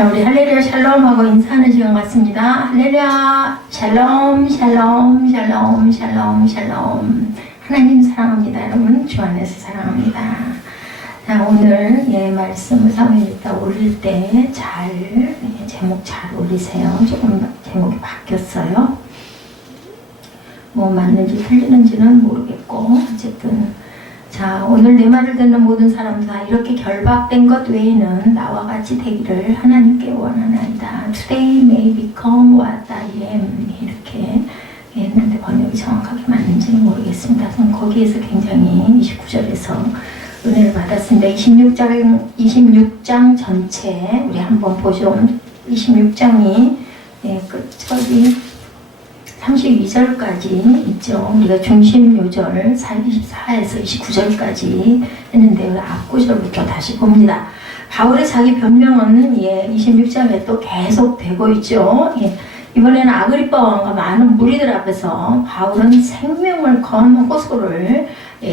자, 우리 할렐루야 샬롬하고 인사하는 시간 같습니다. 할렐루야 샬롬 샬롬 샬롬 샬롬 샬롬. 하나님 사랑합니다. 여러분 주 안에서 사랑합니다. 자, 오늘 말씀을 사모님께다 올릴 때 잘 제목 잘 올리세요. 조금 제목이 바뀌었어요. 뭐 맞는지 틀리는지는 모르겠고 어쨌든 자, 오늘 내 말을 듣는 모든 사람 다 이렇게 결박된 것 외에는 나와 같이 되기를 하나님께 원하나이다. Today may become what I am. 이렇게 했는데 번역이 정확하게 맞는지는 모르겠습니다. 그럼 거기에서 굉장히 29절에서 은혜를 받았습니다. 26장 전체 우리 한번 보죠. 26장이 끝절이 32절까지 있죠. 우리가 중심 요절 24에서 29절까지 했는데 앞구절부터 다시 봅니다. 바울의 자기 변명은 26장에 또 계속 되고 있죠. 이번에는 아그리빠 왕과 많은 무리들 앞에서 바울은 생명을 건 호소를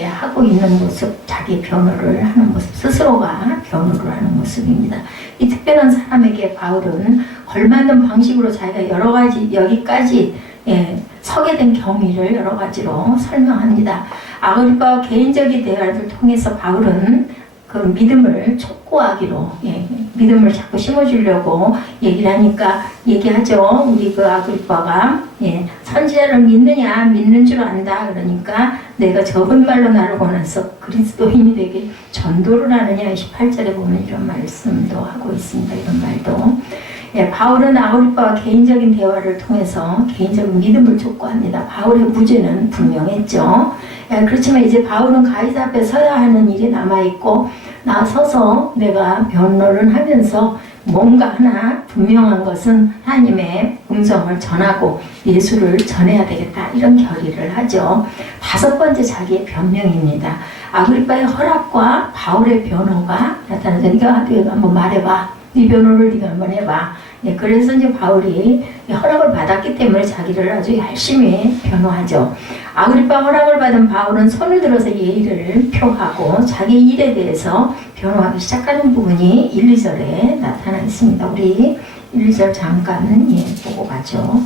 하고 있는 모습, 자기 변호를 하는 모습, 스스로가 변호를 하는 모습입니다. 이 특별한 사람에게 바울은 걸맞는 방식으로 자기가 여러 가지 여기까지 서게 된 경위를 여러 가지로 설명합니다. 아그리빠와 개인적인 대화를 통해서 바울은 그 믿음을 촉구하기로 믿음을 자꾸 심어주려고 얘기를 하니까 얘기하죠. 우리 그 아그리빠가 선지자를 믿느냐 믿는 줄 안다 그러니까 내가 적은 말로 나를 권해서 그리스도인이 되게 전도를 하느냐 18절에 보면 이런 말씀도 하고 있습니다. 이런 말도 바울은 아그리빠와 개인적인 대화를 통해서 개인적인 믿음을 촉구합니다. 바울의 무죄는 분명했죠. 그렇지만 이제 바울은 가이사 앞에 서야 하는 일이 남아있고 나서서 내가 변론을 하면서 뭔가 하나 분명한 것은 하나님의 음성을 전하고 예수를 전해야 되겠다 이런 결의를 하죠. 5번째 자기의 변명입니다. 아그리빠의 허락과 바울의 변호가 나타나서 네가 한번 말해봐. 네 변호를 네가 한번 해봐. 그래서 이제 바울이 허락을 받았기 때문에 자기를 아주 열심히 변호하죠. 아그리빠 허락을 받은 바울은 손을 들어서 예의를 표하고 자기 일에 대해서 변호하기 시작하는 부분이 1, 2절에 나타나 있습니다. 우리 1, 2절 잠깐 보고 가죠.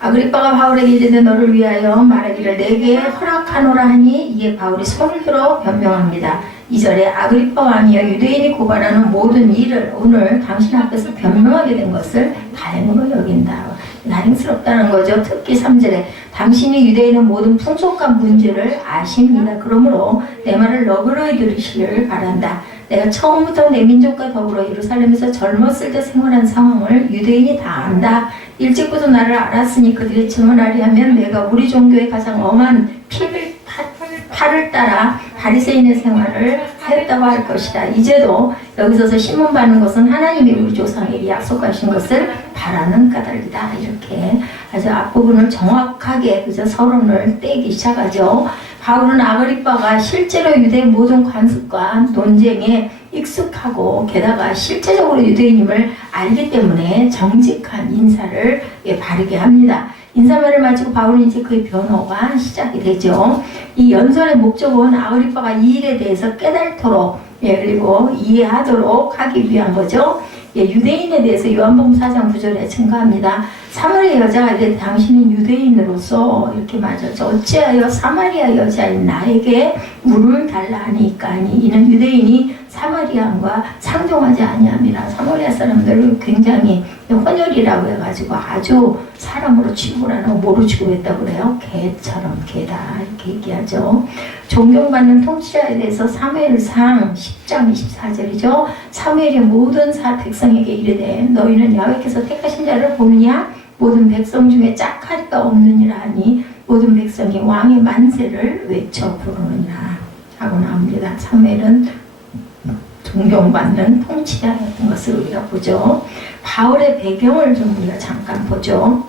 아그리빠가 바울에게 이르되 너를 위하여 말하기를 내게 허락하노라 하니 이에 바울이 손을 들어 변명합니다. 2절에 아그리빠 왕이여 유대인이 고발하는 모든 일을 오늘 당신 앞에서 변명하게 된 것을 다행으로 여긴다. 다행스럽다는 거죠. 특히 3절에 당신이 유대인의 모든 풍속한 문제를 아십니다. 그러므로 내 말을 너그러이 들으시기를 바란다. 내가 처음부터 내 민족과 더불어 예루살렘에서 젊었을 때 생활한 상황을 유대인이 다 안다. 일찍부터 나를 알았으니 그들이 증언하리 하면 내가 우리 종교의 가장 엄한 팔을 따라 바리새인의 생활을 하였다고 할 것이다. 이제도 여기서서 신문받는 것은 하나님이 우리 조상에게 약속하신 것을 바라는 까닭이다. 이렇게 아주 앞부분을 정확하게 그저 서론을 떼기 시작하죠. 바울은 아그리빠가 실제로 유대 모든 관습과 논쟁에 익숙하고 게다가 실제적으로 유대인임을 알기 때문에 정직한 인사를 바르게 합니다. 인사말을 마치고 바울은 이제 그의 변호가 시작이 되죠. 이 연설의 목적은 아그리빠가 이 일에 대해서 깨달도록 그리고 이해하도록 하기 위한 거죠. 유대인에 대해서 요한복음 4장 9절에 증가합니다. 사마리아 여자가 이제 당신은 유대인으로서 이렇게 말하죠. 어찌하여 사마리아 여자인 나에게 물을 달라 하니까 이는 유대인이 사마리아인과 상종하지 아니함이라. 사마리아 사람들을 굉장히 혼혈이라고 해가지고 아주 사람으로 취급을 안 하고 뭐로 취급했다고 그래요? 개처럼 개다 이렇게 얘기하죠. 존경받는 통치자에 대해서 사무엘상 10장 24절이죠. 사무엘이 모든 백성에게 이르되 너희는 야훼께서 택하신 자를 보느냐? 모든 백성 중에 짝하리가 없느니라 하니 모든 백성이 왕의 만세를 외쳐 부르느니라 하고 나옵니다. 사무엘은 존경받는 통치자였던 것을 우리가 보죠. 바울의 배경을 좀 우리가 잠깐 보죠.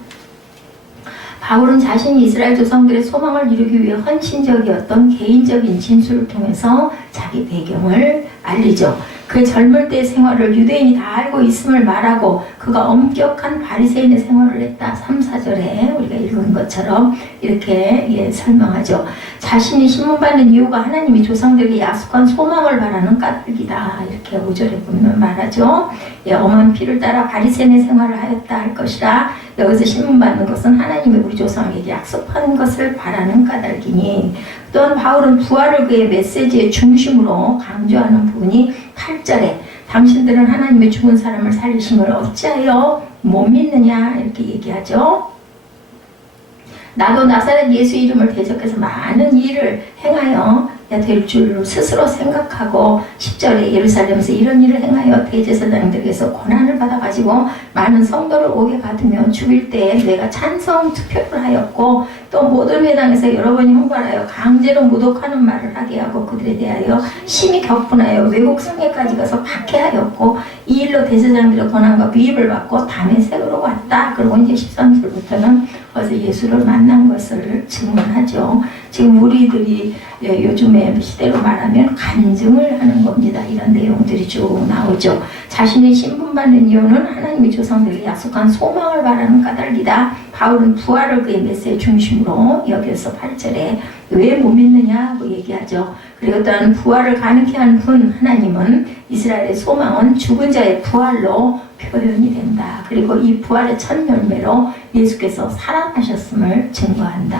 바울은 자신이 이스라엘 조상들의 소망을 이루기 위해 헌신적이었던 개인적인 진술을 통해서 자기 배경을 알리죠. 그의 젊을 때의 생활을 유대인이 다 알고 있음을 말하고 그가 엄격한 바리새인의 생활을 했다. 3, 4절에 우리가 읽은 것처럼 이렇게 설명하죠. 자신이 신문받는 이유가 하나님이 조상들에게 약속한 소망을 바라는 까닭이다. 이렇게 5절에 보면 말하죠. 엄한 피를 따라 바리새인의 생활을 하였다 할 것이라. 여기서 신문받는 것은 하나님이 우리 조상에게 약속한 것을 바라는 까닭이니, 또한 바울은 부활을 그의 메시지의 중심으로 강조하는 부분이 8절에 당신들은 하나님의 죽은 사람을 살리심을 어찌하여 못 믿느냐 이렇게 얘기하죠. 나도 나사렛 예수 이름을 대적해서 많은 일을 행하여 될 줄 스스로 생각하고 10절에 예루살렘에서 이런 일을 행하여 대제사장들에게서 고난을 받아가지고 많은 성도를 오게 받으며 죽일 때 내가 찬성 투표를 하였고, 또 모든 회당에서 여러 번 형벌하여 강제로 모독하는 말을 하게 하고 그들에 대하여 심히 격분하여 외국 성에까지 가서 박해하였고, 이 일로 대제사장들의 고난과 비입을 받고 다메섹으로 왔다. 그리고 이제 13절부터는 어서 예수를 만난 것을 증언하죠. 지금 우리들이 요즘에 시대로 말하면 간증을 하는 겁니다. 이런 내용들이 쭉 나오죠. 자신이 신분받는 이유는 하나님이 조상들에게 약속한 소망을 바라는 까닭이다. 바울은 부활을 그의 메시지의 중심으로 여기서 8절에 왜 못 믿느냐고 얘기하죠. 그리고 또한 부활을 가능케 하는 분 하나님은 이스라엘의 소망은 죽은 자의 부활로 표현이 된다. 그리고 이 부활의 첫 열매로 예수께서 살아나셨음을 증거한다.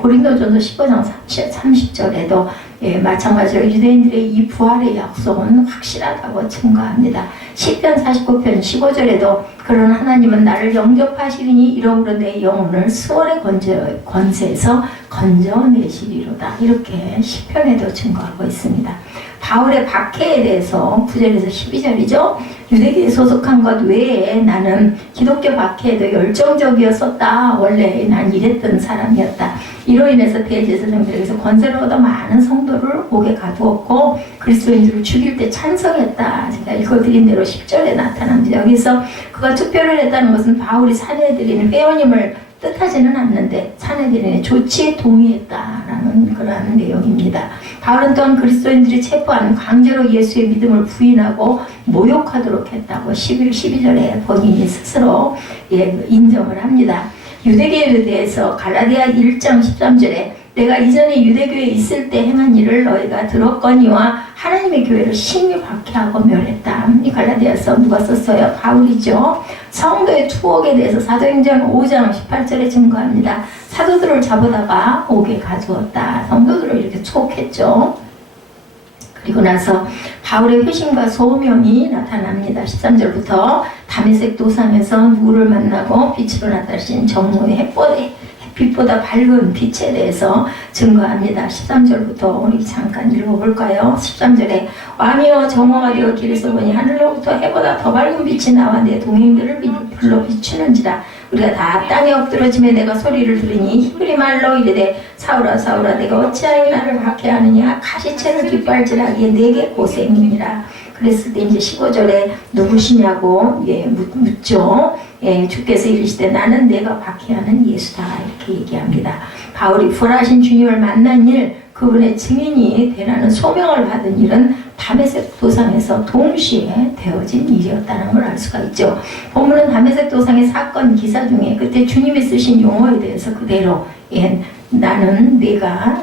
고린도전서 15장 30절에도 마찬가지로 유대인들의 이 부활의 약속은 확실하다고 증거합니다. 시편 49편 15절에도 그런 하나님은 나를 영접하시리니 이러므로 내 영혼을 수월의 권세에서 건져내시리로다. 이렇게 시편에도 증거하고 있습니다. 바울의 박해에 대해서 9절에서 12절이죠. 유대교에 소속한 것 외에 나는 기독교 박해에도 열정적이었었다. 원래 난 이랬던 사람이었다. 이로 인해서 대제사장들에게서 권세를 얻어 많은 성도를 옥에 가두었고 그리스도인들을 죽일 때 찬성했다. 제가 읽어드린 대로 10절에 나타납니다. 여기서 그가 투표를 했다는 것은 바울이 사내들인 회원임을 뜻하지는 않는데 사내들인의 조치에 동의했다라는 그러한 내용입니다. 바울은 또한 그리스도인들이 체포하는 강제로 예수의 믿음을 부인하고 모욕하도록 했다고 11, 12절에 본인이 스스로 인정을 합니다. 유대교에 대해서 갈라디아 1장 13절에 내가 이전에 유대교에 있을 때 행한 일을 너희가 들었거니와 하나님의 교회를 심히 박해하고 멸했다. 이 갈라디아서 누가 썼어요? 바울이죠. 성도의 투옥에 대해서 사도행전 5장 18절에 증거합니다. 사도들을 잡아다가 옥에 가두었다. 성도들을 이렇게 투옥했죠. 그리고 나서 바울의 회심과 소명이 나타납니다. 13절부터 다메섹 도상에서 누구를 만나고 빛으로 나타나신 정로의 햇빛보다 밝은 빛에 대해서 증거합니다. 13절부터 우리 잠깐 읽어볼까요? 13절에 왕이여 정오가 되어 길에서 보니 하늘로부터 해보다 더 밝은 빛이 나와 내 동행들을 불러 비추는지라. 우리가 다 땅에 엎드러짐에 내가 소리를 들으니 히브리 말로 이르되 사울아 사울아 내가 어찌하여 나를 박해하느냐 가시채를 뒷발질하기에 내게 고생이니라. 그랬을 때 이제 15절에 누구시냐고 묻죠. 주께서 이르시되 나는 내가 박해하는 예수다. 이렇게 얘기합니다. 바울이 부활하신 주님을 만난 일, 그분의 증인이 되라는 소명을 받은 일은 다메섹 도상에서 동시에 되어진 일이었다는 걸 알 수가 있죠. 본문은 다메섹 도상의 사건 기사 중에 그때 주님이 쓰신 용어에 대해서 그대로 나는 내가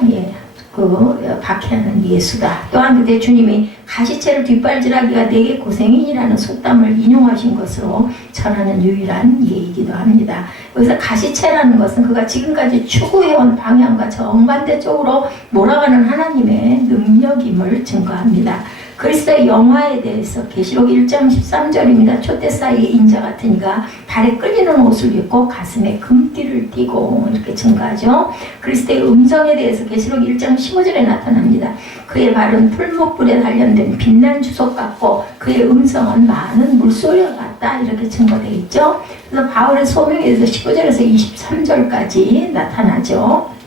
박해하는 예수다. 또한 그때 주님이 가시채를 뒷발질하기가 내게 고생이라는 속담을 인용하신 것으로 전하는 유일한 예이기도 합니다. 여기서 가시채라는 것은 그가 지금까지 추구해온 방향과 정반대 쪽으로 몰아가는 하나님의 능력임을 증거합니다. 그리스도의 영화에 대해서 계시록 1장 13절입니다. 촛대 사이의 인자 같은 이가 발에 끌리는 옷을 입고 가슴에 금띠를 띠고 이렇게 증거하죠. 그리스도의 음성에 대해서 계시록 1장 15절에 나타납니다. 그의 발은 풀목불에 단련된 빛난 주석 같고 그의 음성은 많은 물소리와 같다. 이렇게 증거되어 있죠. 그래서 바울의 소명에 대해서 19절에서 23절까지 나타나죠.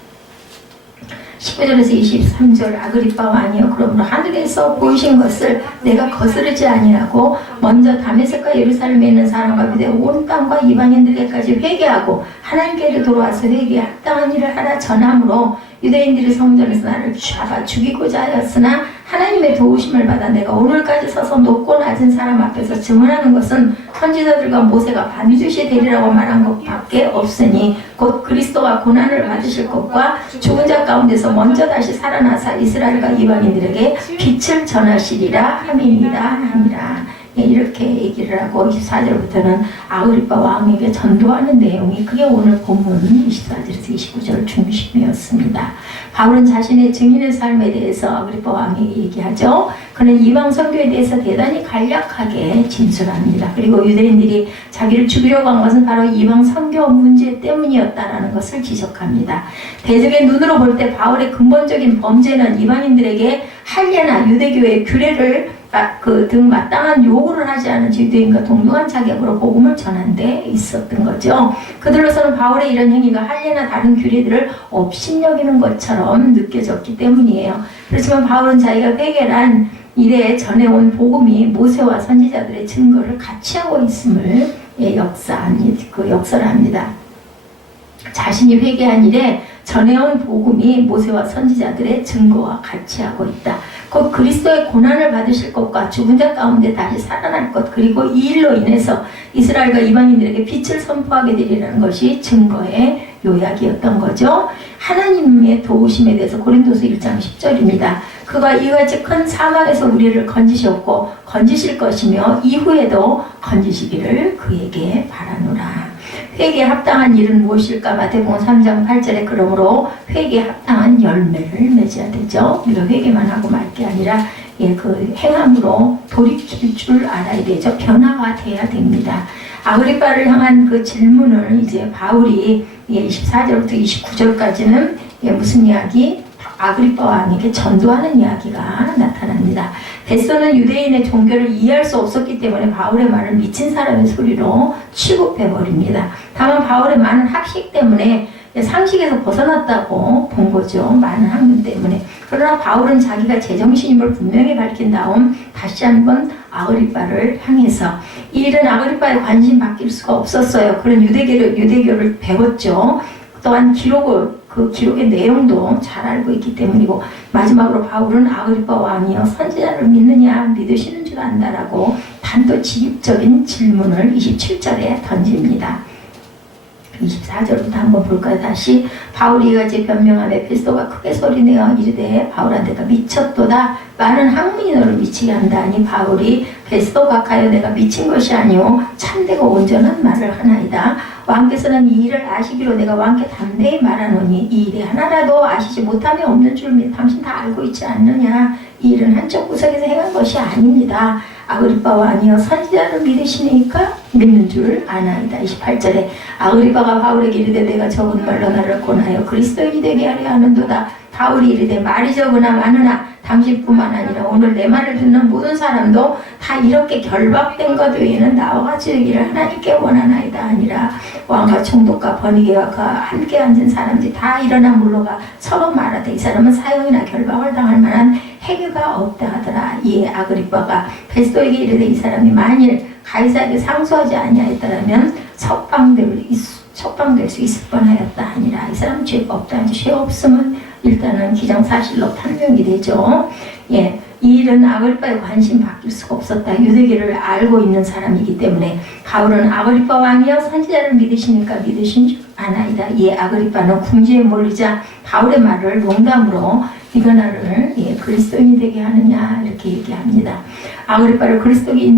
19절에서 23절 아그리빠 왕이여 그러므로 하늘에서 보이신 것을 내가 거스르지 아니하고 먼저 다메섹과 예루살렘에 있는 사람과 비대 온 땅과 이방인들에게까지 회개하고 하나님께로 돌아와서 회개에 합당한 일을 하라 전함으로 유대인들이 성전에서 나를 잡아 죽이고자 하였으나 하나님의 도우심을 받아 내가 오늘까지 서서 높고 낮은 사람 앞에서 증언하는 것은 선지자들과 모세가 반드시 되리라고 말한 것밖에 없으니 곧 그리스도가 고난을 받으실 것과 죽은 자 가운데서 먼저 다시 살아나사 이스라엘과 이방인들에게 빛을 전하시리라 함이니이다 하니라. 이렇게 얘기를 하고 24절부터는 아그리파 왕에게 전도하는 내용이 그게 오늘 본문 24절에서 29절 중심이었습니다. 바울은 자신의 증인의 삶에 대해서 아그리파 왕에게 얘기하죠. 그는 이방 선교에 대해서 대단히 간략하게 진술합니다. 그리고 유대인들이 자기를 죽이려고 한 것은 바로 이방 선교 문제 때문이었다라는 것을 지적합니다. 대적의 눈으로 볼 때 바울의 근본적인 범죄는 이방인들에게 할례나 유대교의 규례를 등 마땅한 요구를 하지 않은 유대인과 동등한 자격으로 복음을 전한 데 있었던 거죠. 그들로서는 바울의 이런 행위가 할례나 다른 규례들을 업신여기는 것처럼 느껴졌기 때문이에요. 그렇지만 바울은 자기가 회개란 이래 전해온 복음이 모세와 선지자들의 증거를 같이 하고 있음을 역설을 합니다. 자신이 회개한 이래 전해온 복음이 모세와 선지자들의 증거와 같이 하고 있다. 곧 그리스도의 고난을 받으실 것과 죽은 자 가운데 다시 살아날 것, 그리고 이 일로 인해서 이스라엘과 이방인들에게 빛을 선포하게 되리라는 것이 증거의 요약이었던 거죠. 하나님의 도우심에 대해서 고린도서 1장 10절입니다. 그가 이같이 큰 사망에서 우리를 건지셨고 건지실 것이며 이후에도 건지시기를 그에게 바라노라. 회개에 합당한 일은 무엇일까? 마태복음 3장 8절에 그러므로 회개에 합당한 열매를 맺어야 되죠. 우리가 회개만 하고 말 게 아니라 그 행함으로 돌이킬 줄 알아야 되죠. 변화가 돼야 됩니다. 아그리빠를 향한 그 질문을 이제 바울이 24절부터 29절까지는 무슨 이야기? 아그리빠 왕에게 전도하는 이야기가 나타납니다. 베소는 유대인의 종교를 이해할 수 없었기 때문에 바울의 말을 미친 사람의 소리로 취급해버립니다. 다만 바울의 많은 학식 때문에 상식에서 벗어났다고 본 거죠. 많은 학문 때문에. 그러나 바울은 자기가 제정신임을 분명히 밝힌 다음 다시 한번 아그리빠를 향해서 이 일은 아그리빠의 관심 바뀔 수가 없었어요. 그런 유대교를 배웠죠. 또한 그 기록의 내용도 잘 알고 있기 때문이고, 마지막으로 바울은 아그리빠 왕이여 선지자를 믿느냐 믿으시는 줄 안다라고 단도직입적인 질문을 27절에 던집니다. 24절부터 한번 볼까요? 다시 바울이 이같이 변명하며 베소가 크게 소리내어 이르되 바울한테가 미쳤도다. 많은 학문이 너를 미치게 한다니 바울이 베소 각하여 내가 미친 것이 아니오 참되고 온전한 말을 하나이다. 왕께서는 이 일을 아시기로 내가 왕께 담대히 말하노니 이 일이 하나라도 아시지 못함이 없는 줄 당신 다 알고 있지 않느냐. 이 일은 한쪽 구석에서 행한 것이 아닙니다. 아그리빠 왕이여 선지자를 믿으시니까 믿는 줄 아나이다. 28절에 아그리빠가 바울에게 이르되 내가 적은 말로 나를 권하여 그리스도인이 되게 하려 하는도다. 바울이 이르되 말이 적으나 많으나 당신뿐만 아니라 오늘 내 말을 듣는 모든 사람도 다 이렇게 결박된 것 외에는 나와 같이 되기를 하나님께 원하나이다 아니라 왕과 총독과 번이게와 그와 함께 앉은 사람들이 다 일어나 물러가 서로 말하되 이 사람은 사형이나 결박을 당할 만한 행위가 없다 하더라. 이에 아그리빠가 베스도에게 이르되 이 사람이 만일 가이사에게 상소하지 아니하였더라면 석방될 수 있을 뻔하였다 하니라. 이 사람은 죄가 없다 하지 죄 없으면 일단은 기정사실로 판명이 되죠. 이 일은 아그리빠의 관심 바뀔 수가 없었다. 유대교를 알고 있는 사람이기 때문에 바울은 아그리빠 왕이여 선지자를 믿으시니까 믿으신 줄 아나이다. 이에 아그리빠는 궁지에 몰리자 바울의 말을 농담으로 네가 나를 그리스도인이 되게 하느냐 이렇게 얘기합니다. 아그리빠를 그리스도에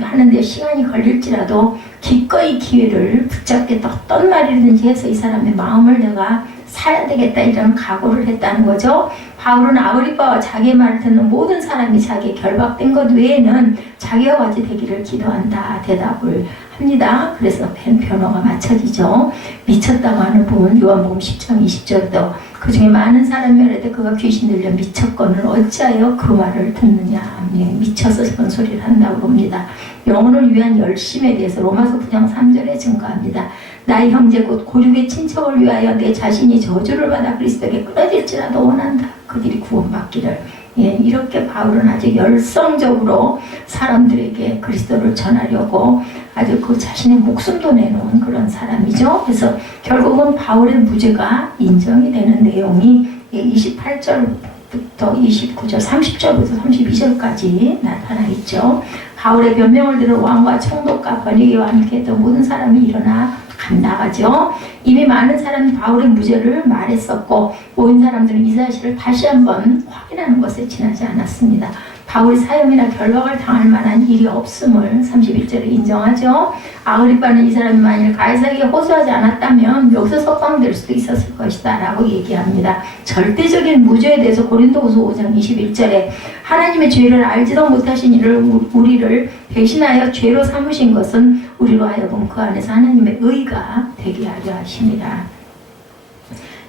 하는데 시간이 걸릴지라도 기꺼이 기회를 붙잡겠다. 어떤 말이든지 해서 이 사람의 마음을 내가 사야 되겠다 이런 각오를 했다는 거죠. 바울은 아그리빠와 자기의 말을 듣는 모든 사람이 자기에 결박된 것 외에는 자기와 같이 되기를 기도한다 대답을 합니다. 그래서 변호가 맞춰지죠. 미쳤다고 하는 부분 요한복음 10장 20절도 그 중에 많은 사람이 말할 그가 귀신 들려 미쳤거늘 어찌하여 그 말을 듣느냐. 미쳐서 저런 소리를 한다고 봅니다. 영혼을 위한 열심에 대해서 로마서 9장 3절에 증거합니다. 나의 형제 곧 고륙의 친척을 위하여 내 자신이 저주를 받아 그리스도에게 끊어질지라도 원한다. 그들이 구원받기를. 이렇게 바울은 아주 열성적으로 사람들에게 그리스도를 전하려고 아주 그 자신의 목숨도 내놓은 그런 사람이죠. 그래서 결국은 바울의 무죄가 인정이 되는 내용이 28절 19절부터 29절, 30절부터 32절까지 나타나 있죠. 바울의 변명을 들은 왕과 총독과 번역기와 함께했던 모든 사람이 일어나 나가죠. 이미 많은 사람이 바울의 무죄를 말했었고 모인 사람들은 이 사실을 다시 한번 확인하는 것에 지나지 않았습니다. 바울이 사형이나 결박을 당할 만한 일이 없음을 31절에 인정하죠. 아그리빠는 이 사람이 만일 가이사에게 호소하지 않았다면 여기서 석방될 수도 있었을 것이다 라고 얘기합니다. 절대적인 무죄에 대해서 고린도후서 5장 21절에 하나님의 죄를 알지도 못하신 이를 우리를 대신하여 죄로 삼으신 것은 우리로 하여금 그 안에서 하나님의 의가 되게 하려 하십니다.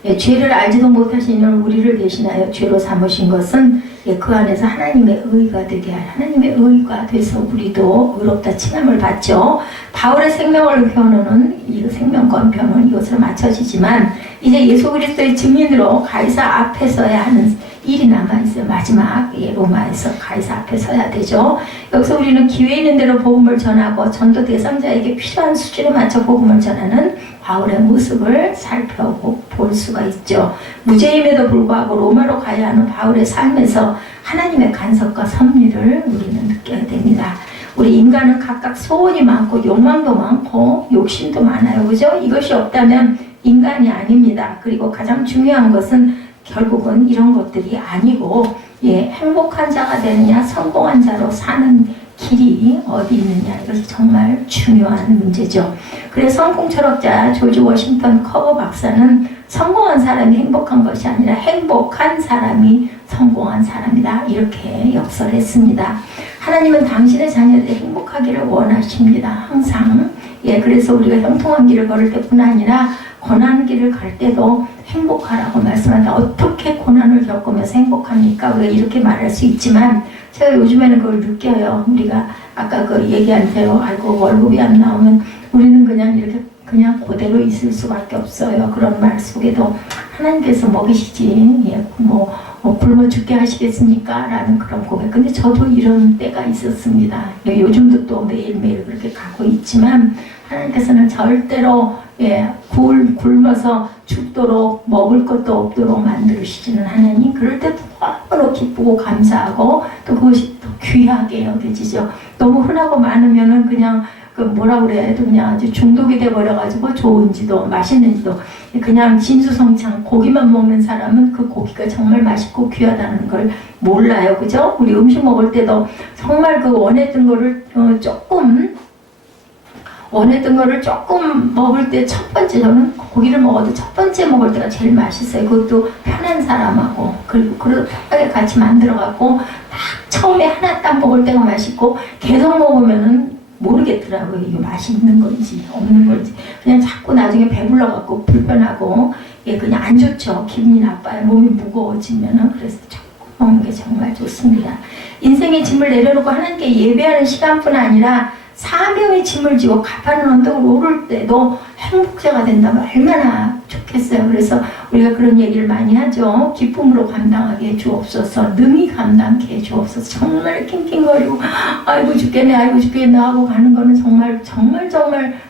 예, 죄를 알지도 못하신 이를 우리를 대신하여 죄로 삼으신 것은 그 안에서 하나님의 의가 되게 할 하나님의 의가 돼서 우리도 의롭다 칭함을 받죠. 바울의 생명을 변호는 이 생명권 변호는 이것으로 맞춰지지만 이제 예수 그리스도의 증인으로 가이사 앞에 서야 하는 일이 남아있어요. 마지막 로마에서 가이사 앞에 서야 되죠. 여기서 우리는 기회 있는 대로 복음을 전하고 전도 대상자에게 필요한 수준에 맞춰 복음을 전하는 바울의 모습을 살펴볼 수가 있죠. 무죄임에도 불구하고 로마로 가야 하는 바울의 삶에서 하나님의 간섭과 섭리를 우리는 느껴야 됩니다. 우리 인간은 각각 소원이 많고 욕망도 많고 욕심도 많아요. 그죠? 이것이 없다면 인간이 아닙니다. 그리고 가장 중요한 것은 결국은 이런 것들이 아니고 행복한 자가 되느냐 성공한 자로 사는 길이 어디 있느냐 이것이 정말 중요한 문제죠. 그래서 성공 철학자 조지 워싱턴 커버 박사는 성공한 사람이 행복한 것이 아니라 행복한 사람이 성공한 사람이다 이렇게 역설했습니다. 하나님은 당신의 자녀들이 행복하기를 원하십니다. 항상. 그래서 우리가 형통한 길을 걸을 때뿐 아니라 고난 길을 갈 때도 행복하라고 말씀한다. 어떻게 고난을 겪으면서 행복합니까? 우리가 이렇게 말할 수 있지만 제가 요즘에는 그걸 느껴요. 우리가 아까 그 얘기한 대로 아이고 월급이 안 나오면 우리는 그냥 이렇게 그냥 그대로 있을 수밖에 없어요. 그런 말 속에도 하나님께서 먹이시지 굶어 죽게 하시겠습니까? 라는 그런 고백. 근데 저도 이런 때가 있었습니다. 요즘도 또 매일매일 그렇게 가고 있지만 하나님께서는 절대로 굶어서 죽도록 먹을 것도 없도록 만들으시지는 하나님. 그럴 때도 너무 기쁘고 감사하고 또 그것이 더 귀하게 여겨지죠. 너무 흔하고 많으면은 그냥 뭐라 그래 그냥 아주 중독이 돼버려가지고 좋은지도 맛있는지도 그냥 진수성찬 고기만 먹는 사람은 그 고기가 정말 맛있고 귀하다는 걸 몰라요. 그죠? 우리 음식 먹을 때도 정말 그 원했던 거를 조금 먹을 때 첫 번째 저는 고기를 먹어도 첫 번째 먹을 때가 제일 맛있어요. 그것도 편한 사람하고 그리고 편하게 같이 만들어갖고 딱 처음에 하나 딱 먹을 때가 맛있고 계속 먹으면은 모르겠더라고요. 이게 맛이 있는 건지 없는 건지 그냥 자꾸 나중에 배불러갖고 불편하고 그냥 안 좋죠. 기분이 나빠요. 몸이 무거워지면은. 그래서 자꾸 먹는 게 정말 좋습니다. 인생의 짐을 내려놓고 하나님께 예배하는 시간뿐 아니라 사명의 짐을 지고 가파른 언덕을 오를 때도 행복자가 된다면 얼마나 좋겠어요. 그래서 우리가 그런 얘기를 많이 하죠. 기쁨으로 감당하게 주옵소서, 능히 감당케 해 주옵소서. 정말 낑낑거리고 아이고 죽겠네 하고 가는 거는 정말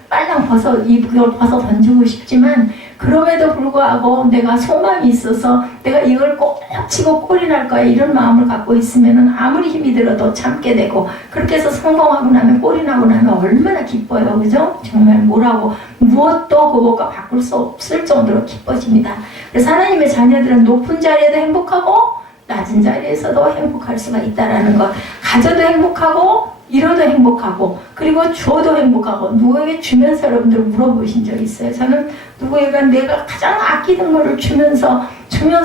빨랑 이걸 벗어 던지고 싶지만 그럼에도 불구하고 내가 소망이 있어서 내가 이걸 꼭 치고 꼴이 날 거야 이런 마음을 갖고 있으면 아무리 힘이 들어도 참게 되고 그렇게 해서 성공하고 나면 꼴이 나고 나면 얼마나 기뻐요. 그죠? 정말 무엇도 그것과 바꿀 수 없을 정도로 기뻐집니다. 그래서 하나님의 자녀들은 높은 자리에도 행복하고 낮은 자리에서도 행복할 수가 있다라는 것. 가져도 행복하고 잃어도 행복하고 그리고 주어도 행복하고 누구에게 주면서 여러분들 물어보신 적 있어요? 저는 누구에게 내가 가장 아끼는 거를 주면서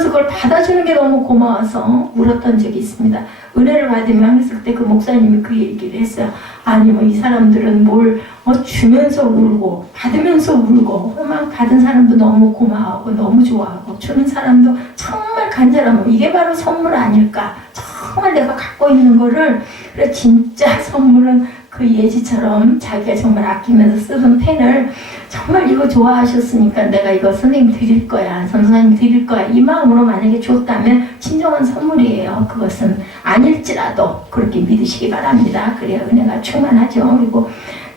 그걸 받아주는 게 너무 고마워서 울었던 적이 있습니다. 은혜를 받으면 했을 때 그 목사님이 그 얘기를 했어요. 아니 이 사람들은 뭘 주면서 울고 받으면서 울고 받은 사람도 너무 고마워하고 너무 좋아하고 주는 사람도 정말 간절하고 이게 바로 선물 아닐까. 정말 내가 갖고 있는 거를 그래 진짜 선물은 그 예지처럼 자기가 정말 아끼면서 쓰던 펜을 정말 이거 좋아하셨으니까 내가 이거 선생님 드릴 거야 선생님 드릴 거야 이 마음으로 만약에 줬다면 진정한 선물이에요. 그것은 아닐지라도 그렇게 믿으시기 바랍니다. 그래야 은혜가 충만하죠. 그리고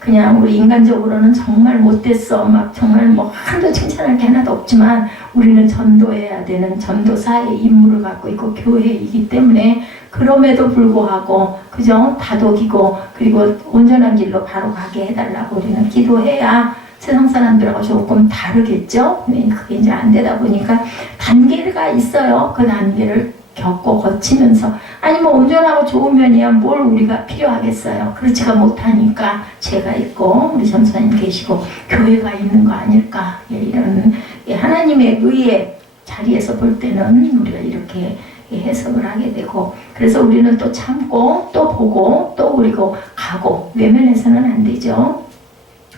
그냥 우리 인간적으로는 정말 못됐어. 막 정말 뭐 한도 칭찬할 게 하나도 없지만 우리는 전도해야 되는 전도사의 임무를 갖고 있고 교회이기 때문에 그럼에도 불구하고 그죠? 다독이고 그리고 온전한 길로 바로 가게 해달라고 우리는 기도해야 세상 사람들하고 조금 다르겠죠? 그게 이제 안 되다 보니까 단계가 있어요. 그 단계를 겪고 거치면서 아니 뭐 온전하고 좋은 면이야 뭘 우리가 필요하겠어요. 그렇지가 못하니까 제가 있고 우리 전사님 계시고 교회가 있는 거 아닐까 이런 하나님의 의의 자리에서 볼 때는 우리가 이렇게 해석을 하게 되고 그래서 우리는 또 참고 또 보고 또 그리고 가고 외면해서는 안 되죠.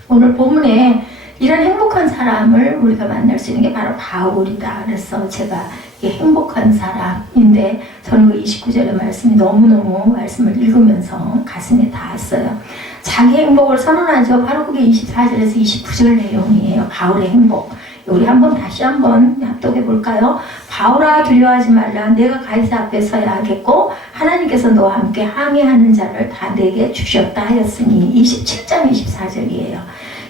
오늘 본문에 이런 행복한 사람을 우리가 만날 수 있는 게 바로 바울이다. 그래서 제가 행복한 사람인데 저는 그 29절의 말씀이 너무너무 말씀을 읽으면서 가슴에 닿았어요. 자기 행복을 선언하죠. 바로 그게 24절에서 29절 내용이에요. 바울의 행복. 우리 다시 한번 합독해 볼까요? 바울아 두려워하지 말라. 내가 가이사 앞에 서야 하겠고 하나님께서 너와 함께 항해하는 자를 다 내게 주셨다 하였으니 27장 24절이에요.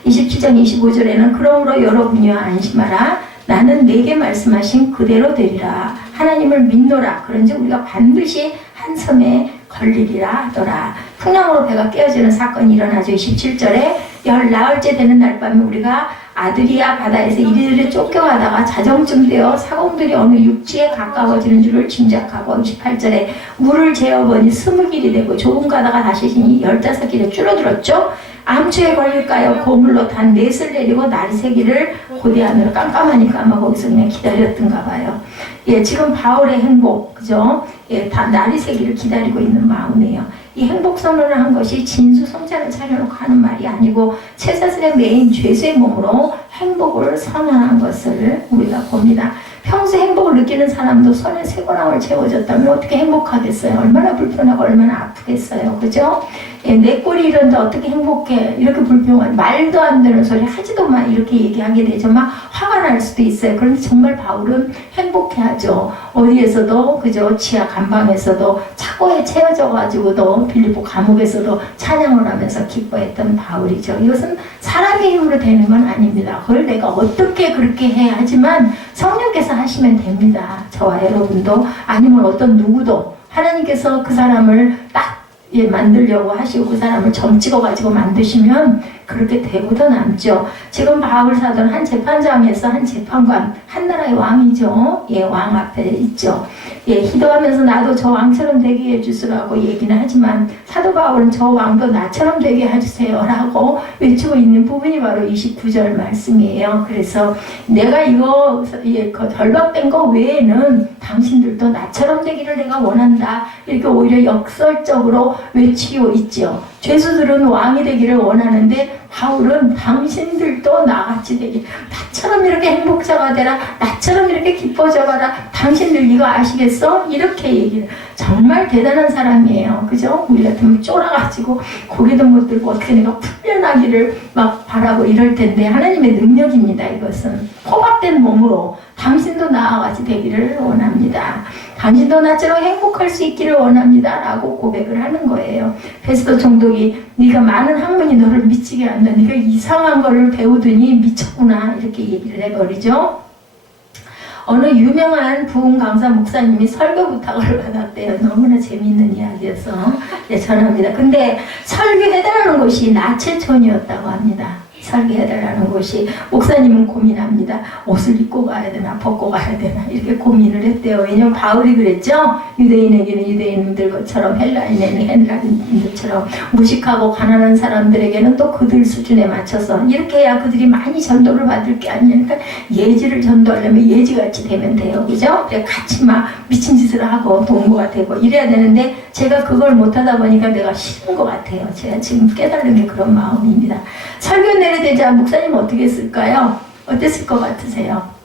27장 25절에는 그러므로 여러분이여 안심하라. 나는 내게 말씀하신 그대로 되리라. 하나님을 믿노라. 그런지 우리가 반드시 한 섬에 걸리리라 하더라. 풍랑으로 배가 깨어지는 사건이 일어나죠. 27절에 나흘째 되는 날 밤에 우리가 아드리아 바다에서 이리저리 쫓겨가다가 자정쯤 되어 사공들이 어느 육지에 가까워지는 줄을 짐작하고 28절에 물을 재어보니 20길이 되고 조금 가다가 다시 15길에 줄어들었죠. 암초에 걸릴까요? 고물로 단 넷을 내리고 날이 새기를 고대하느라 깜깜하니까 아마 거기서 그냥 기다렸던가 봐요. 예, 지금 바울의 행복, 그죠? 예, 다 날이 새기를 기다리고 있는 마음이에요. 이 행복 선언을 한 것이 진수성찬을 차려놓고 하는 말이 아니고 쇠사슬의 메인 죄수의 몸으로 행복을 선언한 것을 우리가 봅니다. 평소 행복을 느끼는 사람도 손에 쇠고랑을 채워줬다면 어떻게 행복하겠어요? 얼마나 불편하고 얼마나 아프겠어요. 그죠? 예, 내 꼴이 이런데 어떻게 행복해? 이렇게 불평한 말도 안 되는 소리 하지도 마 이렇게 얘기하게 되죠. 막 화가 날 수도 있어요. 그런데 정말 바울은 행복해하죠. 어디에서도 그죠? 지하 감방에서도 차고에 채워져 가지고도 빌립보 감옥에서도 찬양을 하면서 기뻐했던 바울이죠. 이것은 사람의 힘으로 되는 건 아닙니다. 그걸 내가 어떻게 그렇게 해 하지만 성령께서 하시면 됩니다. 저와 여러분도 아니면 어떤 누구도 하나님께서 그 사람을 딱 만들려고 하시고 그 사람을 점 찍어가지고 만드시면 그렇게 되고도 남죠. 지금 바울 사도는 한 재판장에서 한 재판관, 한 나라의 왕이죠. 예, 왕 앞에 있죠. 예, 기도하면서 나도 저 왕처럼 되게 해주시라고 얘기는 하지만 사도 바울은 저 왕도 나처럼 되게 해주세요 라고 외치고 있는 부분이 바로 29절 말씀이에요. 그래서 내가 이거 결박된 거 외에는 당신들도 나처럼 되기를 내가 원한다. 이렇게 오히려 역설적으로 외치고 있죠. 죄수들은 왕이 되기를 원하는데 바울은 당신들도 나같이 되기, 나처럼 이렇게 행복자가 되라, 나처럼 이렇게 기뻐져가라, 당신들 이거 아시겠어? 이렇게 얘기를. 정말 대단한 사람이에요. 그죠? 우리 같으면 쫄아가지고 고개도 못 들고 어떻게 내가 풀려나기를 막 바라고 이럴 텐데 하나님의 능력입니다. 이것은 포박된 몸으로 당신도 나와 같이 되기를 원합니다. 당신도 나처럼 행복할 수 있기를 원합니다 라고 고백을 하는 거예요. 베스도 총독이 네가 많은 학문이 너를 미치게 한다. 네가 이상한 거를 배우더니 미쳤구나 이렇게 얘기를 해버리죠. 어느 유명한 부흥 강사 목사님이 설교 부탁을 받았대요. 너무나 재미있는 이야기여서 전합니다. 근데 설교해달라는 곳이 나체촌이었다고 합니다. 설계해달라는 곳이. 목사님은 고민합니다. 옷을 입고 가야 되나 벗고 가야 되나 이렇게 고민을 했대요. 왜냐면 바울이 그랬죠. 유대인에게는 유대인들 것처럼 헬라인에게는 헬라인들처럼 무식하고 가난한 사람들에게는 또 그들 수준에 맞춰서 이렇게 해야 그들이 많이 전도를 받을 게 아니니까 예지를 전도하려면 예지같이 되면 돼요. 그죠? 같이 막 미친 짓을 하고 동무가 되고 이래야 되는데 제가 그걸 못하다 보니까 내가 싫은 것 같아요. 제가 지금 깨달은 게 그런 마음입니다. 설교 내려되자 목사님 어떻게 했을까요? 어땠을 것 같으세요?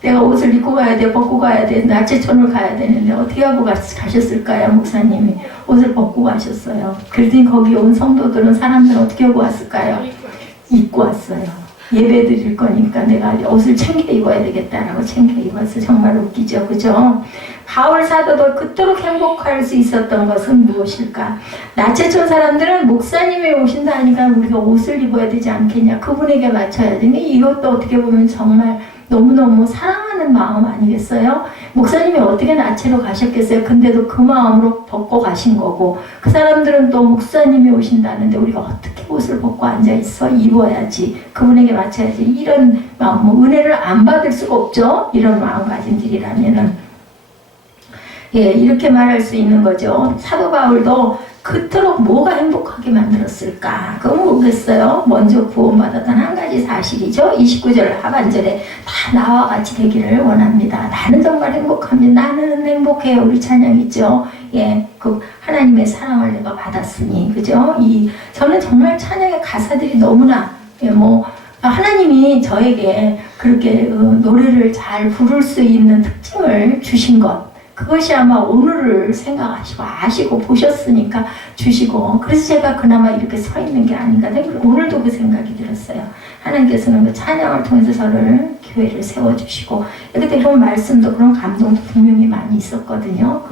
내가 옷을 입고 가야 돼, 벗고 가야 돼, 나체촌을 가야 되는데 어떻게 하고 가셨을까요? 목사님이 옷을 벗고 가셨어요. 그랬더니 거기 온 성도들은 사람들은 어떻게 하고 왔을까요? 입고 왔어요. 예배 드릴 거니까 내가 옷을 챙겨 입어야 되겠다라고 챙겨 입었어요. 정말 웃기죠, 그죠? 바울 사도도 그토록 행복할 수 있었던 것은 무엇일까? 나체촌 사람들은 목사님이 오신다 하니까 우리가 옷을 입어야 되지 않겠냐. 그분에게 맞춰야 되니 이것도 어떻게 보면 정말 너무너무 사랑하는 마음 아니겠어요? 목사님이 어떻게 나체로 가셨겠어요? 근데도 그 마음으로 벗고 가신 거고 그 사람들은 또 목사님이 오신다는데 우리가 어떻게 옷을 벗고 앉아있어? 입어야지. 그분에게 맞춰야지. 이런 마음, 뭐 은혜를 안 받을 수가 없죠? 이런 마음가짐들이라면은. 예, 이렇게 말할 수 있는 거죠. 사도 바울도 그토록 뭐가 행복하게 만들었을까? 그건 모르겠어요. 먼저 구원받았던 한 가지 사실이죠. 29절 하반절에 다 나와 같이 되기를 원합니다. 나는 정말 행복합니다. 나는 행복해요. 우리 찬양 있죠. 예, 그 하나님의 사랑을 내가 받았으니, 그죠? 저는 정말 찬양의 가사들이 너무나, 예, 하나님이 저에게 그렇게 노래를 잘 부를 수 있는 특징을 주신 것, 그것이 아마 오늘을 생각하시고 아시고 보셨으니까 주시고 그래서 제가 그나마 이렇게 서 있는 게 아닌가. 오늘도 그 생각이 들었어요. 하나님께서는 그 찬양을 통해서 저를 교회를 세워주시고 그때 그런 말씀도 그런 감동도 분명히 많이 있었거든요.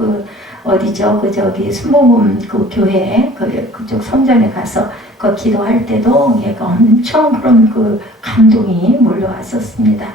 어디죠? 순복음 그 교회 그쪽 성전에 가서 그 기도할 때도 얘가 엄청 그런 그 감동이 몰려왔었습니다.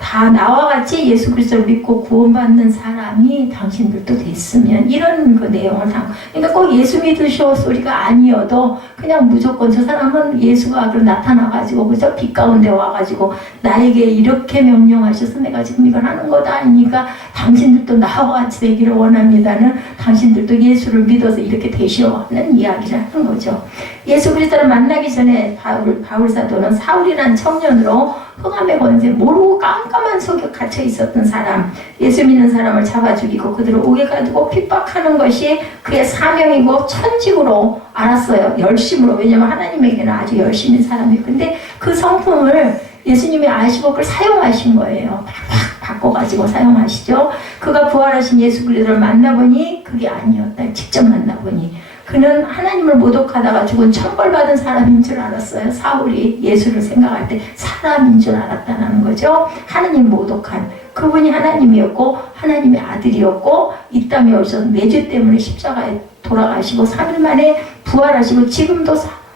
다 나와 같이 예수 그리스도를 믿고 구원받는 사람이 당신들도 됐으면 이런 그 내용을 그러니까 꼭 예수 믿으시오 소리가 아니어도 그냥 무조건 저 사람은 예수가 나타나가지고 그저 빛 가운데 와가지고 나에게 이렇게 명령하셔서 내가 지금 이걸 하는 거다 아니니까 당신들도 나와 같이 되기를 원합니다는 당신들도 예수를 믿어서 이렇게 되시오 하는 이야기를 하는 거죠. 예수 그리스도를 만나기 전에 바울 사도는 사울이라는 청년으로 흑암의 권세 모르고 깜깜한 속에 갇혀 있었던 사람, 예수 믿는 사람을 잡아 죽이고 그들을 옥에 가두고 핍박하는 것이 그의 사명이고 천직으로 알았어요. 열심으로. 왜냐하면 하나님에게는 아주 열심인 사람이에요. 근데 그 성품을 예수님이 아시고 그걸 사용하신 거예요. 팍팍 바꿔가지고 사용하시죠. 그가 부활하신 예수 그리스도를 만나보니 그게 아니었다. 직접 만나보니 그는 하나님을 모독하다가 죽은 천벌받은 사람인 줄 알았어요. 사울이 예수를 생각할 때 사람인 줄 알았다는 거죠. 하나님 모독한 그분이 하나님이었고 하나님의 아들이었고 이 땅에 오셔서 내 죄 때문에 십자가에 돌아가시고 3일 만에 부활하시고 지금도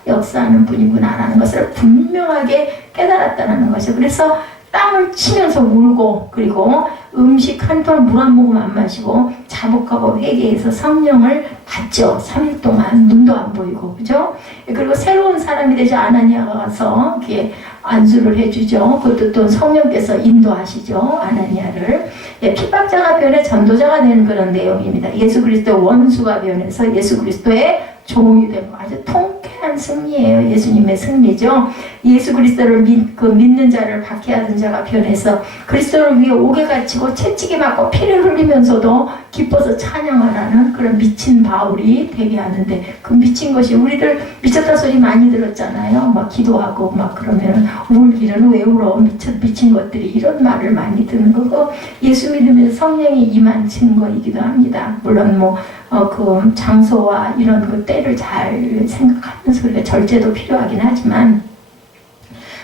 역사하는 분이구나라는 것을 분명하게 깨달았다는 거죠. 그래서 땅을 치면서 울고 그리고 음식 한 톨 물 한 모금 안 마시고 자복하고 회개해서 성령을 받죠. 3일 동안 눈도 안 보이고 그죠? 그리고 새로운 사람이 되죠. 아나니아가 가서 이렇게 안수를 해주죠. 그것도 또 성령께서 인도하시죠. 아나니아를. 핍박자가 변해 전도자가 되는 그런 내용입니다. 예수 그리스도의 원수가 변해서 예수 그리스도의 종이 되고 아주 통쾌한 승리예요. 예수님의 승리죠. 예수 그리스도를 믿는 자를 박해하던 자가 변해서 그리스도를 위해 옥에 갇히고 채찍에 맞고 피를 흘리면서도 기뻐서 찬양하라는 그런 미친 바울이 되게 하는데 그 미친 것이 우리들 미쳤다 소리 많이 들었잖아요. 막 기도하고 막 그러면 울기는 왜 울어 미친 것들이 이런 말을 많이 듣는 거고 예수 믿으면서 성령이 임한 증거이기도 합니다. 물론 그 장소와 이런 그 때를 잘 생각하면서 우리가 절제도 필요하긴 하지만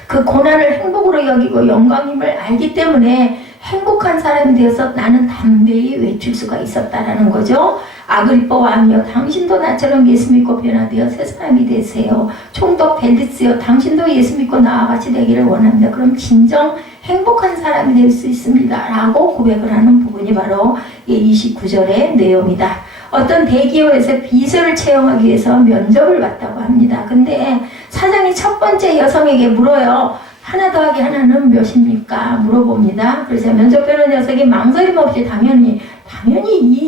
그 고난을 행복으로 여기고 영광임을 알기 때문에 행복한 사람이 되어서 나는 담대히 외칠 수가 있었다라는 거죠. 아그리빠 왕이여 당신도 나처럼 예수 믿고 변화되어 새 사람이 되세요. 총독 벨리스여 당신도 예수 믿고 나와 같이 되기를 원합니다. 그럼 진정 행복한 사람이 될 수 있습니다. 라고 고백을 하는 부분이 바로 29절의 내용이다. 어떤 대기업에서 비서를 채용하기 위해서 면접을 봤다고 합니다. 근데 사장이 첫 번째 여성에게 물어요. 하나 더하기 하나는 몇입니까? 물어봅니다. 그래서 면접 보는 녀석이 망설임 없이 당연히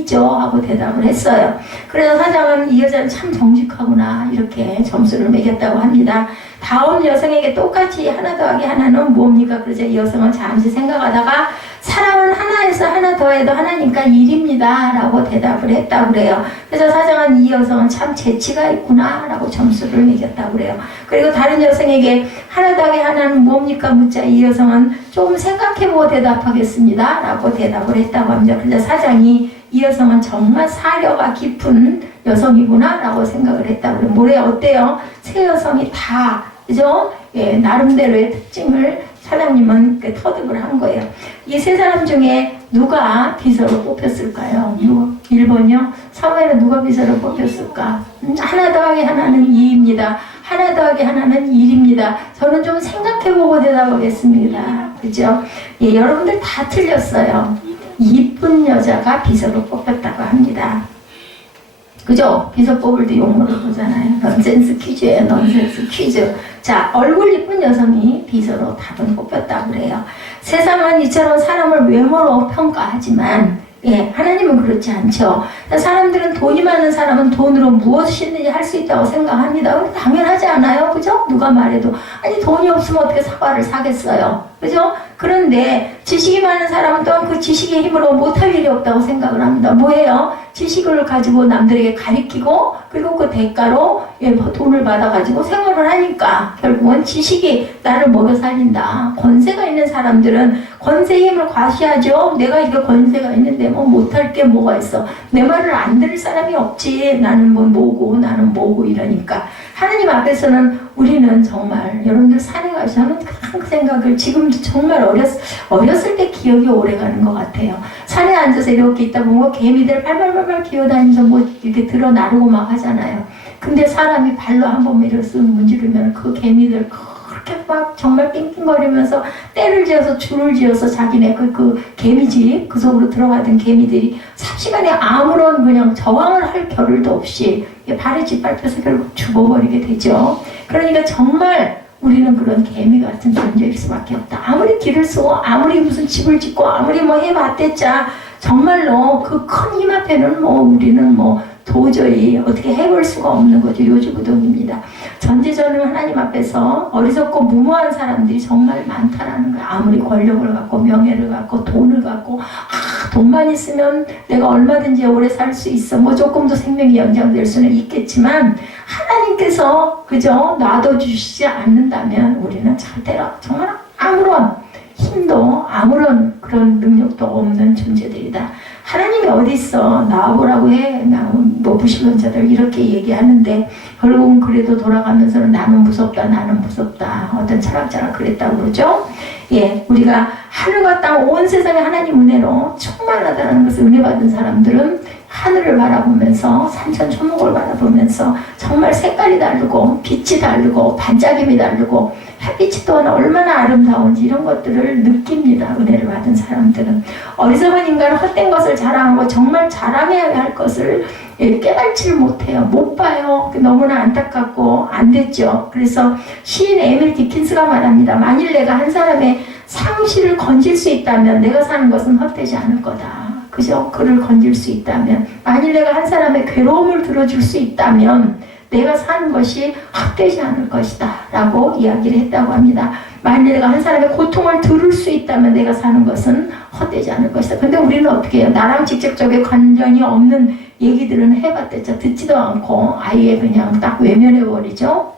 2죠 하고 대답을 했어요. 그래서 사장은 이 여자는 참 정직하구나 이렇게 점수를 매겼다고 합니다. 다음 여성에게 똑같이 하나 더하기 하나는 뭡니까? 그래서 이 여성은 잠시 생각하다가 사람은 하나에서 하나 더해도 하나니까 1입니다 라고 대답을 했다고 그래요. 그래서 사장은 이 여성은 참 재치가 있구나 라고 점수를 매겼다고 그래요. 그리고 다른 여성에게 하나 더하기 하나는 뭡니까? 묻자 이 여성은 조금 생각해보고 대답하겠습니다 라고 대답을 했다고 합니다. 그래서 사장이 이 여성은 정말 사려가 깊은 여성이구나 라고 생각을 했다고 그래요. 뭐래 어때요? 세 여성이 다 그죠? 예, 나름대로의 특징을 사장님은 터득을 한 거예요. 이 세 사람 중에 누가 비서로 뽑혔을까요? 1번이요? 사무엘은 누가 비서로 뽑혔을까? 하나 더하기 하나는 2입니다. 하나 하나 더하기 하나는 1입니다. 저는 좀 생각해보고 대답하겠습니다. 그죠? 예, 여러분들 다 틀렸어요. 이쁜 여자가 비서로 뽑혔다고 합니다. 그죠? 비서 뽑을 때 용어를 보잖아요. 넌센스 퀴즈예요. 넌센스 퀴즈. 자, 얼굴 이쁜 여성이 비서로 답은 뽑혔다고 그래요. 세상은 이처럼 사람을 외모로 평가하지만 하나님은 그렇지 않죠. 사람들은 돈이 많은 사람은 돈으로 무엇이든지 할 수 있다고 생각합니다. 당연하지 않아요? 그죠? 누가 말해도 아니 돈이 없으면 어떻게 사과를 사겠어요? 그죠? 그런데 지식이 많은 사람은 또한 그 지식의 힘으로 못할 일이 없다고 생각을 합니다. 뭐예요? 지식을 가지고 남들에게 가리키고 그리고 그 대가로 돈을 받아가지고 생활을 하니까 결국은 지식이 나를 먹여 살린다. 권세가 있는 사람들은 권세의 힘을 과시하죠. 내가 이거 권세가 있는데 뭐 못할 게 뭐가 있어. 내 말을 안 들을 사람이 없지. 나는 뭐고 나는 뭐고 이러니까. 하나님 앞에서는 우리는 정말 여러분들 산에 가서 저는 그 생각을 지금도 정말 어렸을 때 기억이 오래가는 것 같아요. 산에 앉아서 이렇게 있다 보면 개미들 발발발발 기어다니면서 뭐 이렇게 들어 나르고 막 하잖아요. 근데 사람이 발로 한번 밀어서 문지르면 그 개미들 그렇게 막 정말 삥삥거리면서 때를 지어서 줄을 지어서 자기네 그 개미집 그 속으로 들어가던 개미들이 삽시간에 아무런 그냥 저항을 할 겨를도 없이 발에 짓밟혀서 결국 죽어버리게 되죠. 그러니까 정말 우리는 그런 개미 같은 존재일 수밖에 없다. 아무리 길을 쓰고 아무리 무슨 집을 짓고 아무리 뭐 해봤댔자 정말로 그 큰 힘 앞에는 뭐 우리는 뭐 도저히 어떻게 해볼 수가 없는 거죠. 요지부동입니다. 전지전능 하나님 앞에서 어리석고 무모한 사람들이 정말 많다라는 거예요. 아무리 권력을 갖고 명예를 갖고 돈을 갖고 돈만 있으면 내가 얼마든지 오래 살 수 있어. 뭐 조금 더 생명이 연장될 수는 있겠지만 하나님께서 그저 놔둬주시지 않는다면 우리는 절대로 정말 아무런 힘도 아무런 그런 능력도 없는 존재들이다. 하나님이 어디 있어? 나와보라고 해. 뭐 무신론자들 이렇게 얘기하는데 결국은 그래도 돌아가면서는 나는 무섭다. 어떤 철학자가 그랬다고 그러죠. 우리가 하늘과 땅 온 세상에 하나님 은혜로 충만하다는 것을 은혜 받은 사람들은 하늘을 바라보면서 산천초목을 바라보면서 정말 색깔이 다르고 빛이 다르고 반짝임이 다르고 햇빛이 또한 얼마나 아름다운지 이런 것들을 느낍니다. 은혜를 받은 사람들은. 어리석은 인간은 헛된 것을 자랑하고 정말 자랑해야 할 것을 깨닫지를 못해요. 못 봐요. 너무나 안타깝고 안 됐죠. 그래서 시인 에밀 디킨스가 말합니다. 만일 내가 한 사람의 상실을 건질 수 있다면 내가 사는 것은 헛되지 않을 거다. 그죠? 그를 건질 수 있다면 만일 내가 한 사람의 괴로움을 들어줄 수 있다면 내가 사는 것이 헛되지 않을 것이다 라고 이야기를 했다고 합니다. 만일 내가 한 사람의 고통을 들을 수 있다면 내가 사는 것은 헛되지 않을 것이다. 근데 우리는 어떻게 해요? 나랑 직접적인 관련이 없는 얘기들은 해봤댔죠. 듣지도 않고 아예 그냥 딱 외면해버리죠.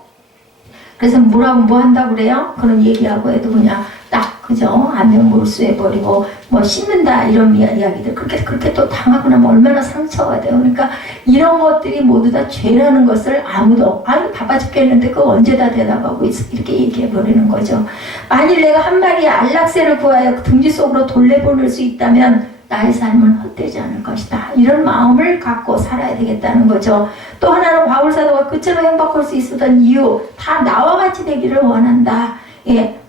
그래서 뭐 한다고 그래요? 그런 얘기하고 해도 그냥 딱 그죠? 안면 몰수해버리고 뭐 씻는다 이런 이야기들 그렇게 또 당하고 나면 얼마나 상처가 돼요. 그러니까 이런 것들이 모두 다 죄라는 것을 아무도 바빠 죽겠는데 그거 언제 다 대답하고 있어 이렇게 얘기해버리는 거죠. 만일 내가 한 마리의 안락새를 구하여 둥지 속으로 돌려보낼 수 있다면 나의 삶은 헛되지 않을 것이다. 이런 마음을 갖고 살아야 되겠다는 거죠. 또 하나는 바울 사도가 그처럼 행복할 수 있었던 이유 다 나와 같이 되기를 원한다.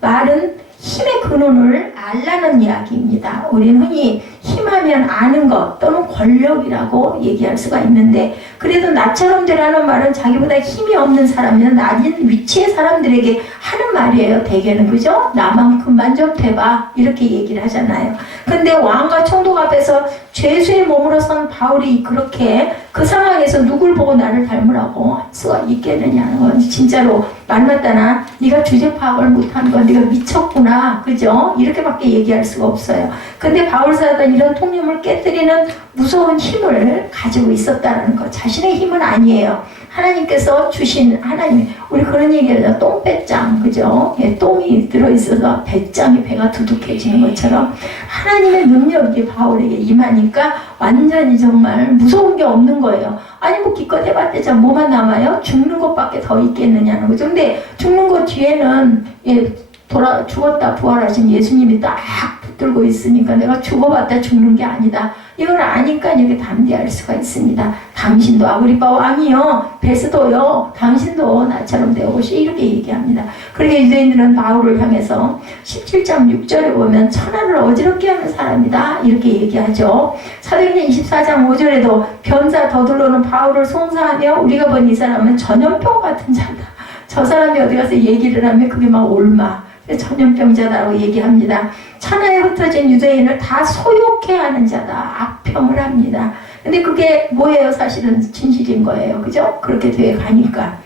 말은 힘의 근원을 알라는 이야기입니다. 우리는 흔히 힘하면 아는 것 또는 권력이라고 얘기할 수가 있는데 그래도 나처럼 되라는 말은 자기보다 힘이 없는 사람이나 낮은 위치의 사람들에게 하는 말이에요. 대개는 그죠? 나만큼만 좀 돼봐 이렇게 얘기를 하잖아요. 근데 왕과 총독 앞에서 죄수의 몸으로 선 바울이 그렇게 그 상황에서 누굴 보고 나를 닮으라고 할 수가 있겠느냐는 건 진짜로 말 맞다나 네가 주제 파악을 못한 건 네가 미쳤구나 그죠? 이렇게밖에 얘기할 수가 없어요. 근데 바울 사도는 이런 통념을 깨뜨리는 무서운 힘을 가지고 있었다는 것. 자신의 힘은 아니에요. 하나님께서 주신 하나님 우리 그런 얘기하죠. 똥배짱 그죠? 똥이 들어있어서 배짱이 배가 두둑해지는 것처럼 하나님의 능력이 바울에게 임하니까 완전히 정말 무서운 게 없는 거예요. 아니 뭐 기껏 해봤자 뭐만 남아요? 죽는 것밖에 더 있겠느냐는 거죠. 근데 죽는 것 뒤에는 죽었다 부활하신 예수님이 딱 붙들고 있으니까 내가 죽어봤다 죽는 게 아니다. 이걸 아니까 이렇게 담대할 수가 있습니다. 당신도 아그리빠 왕이요, 베스도요, 당신도 나처럼 되어오시, 이렇게 얘기합니다. 그러게 유대인들은 바울을 향해서 17장 6절에 보면 천하를 어지럽게 하는 사람이다, 이렇게 얘기하죠. 사도행전 24장 5절에도 변사 더둘러는 바울을 송사하며 우리가 본 이 사람은 전염병 같은 자다. 저 사람이 어디 가서 얘기를 하면 그게 막 옮아. 전염병자다라고 얘기합니다. 천하에 흩어진 유대인을 다 소욕해 하는 자다. 악평을 합니다. 근데 그게 뭐예요? 사실은 진실인 거예요. 그죠? 그렇게 돼 가니까.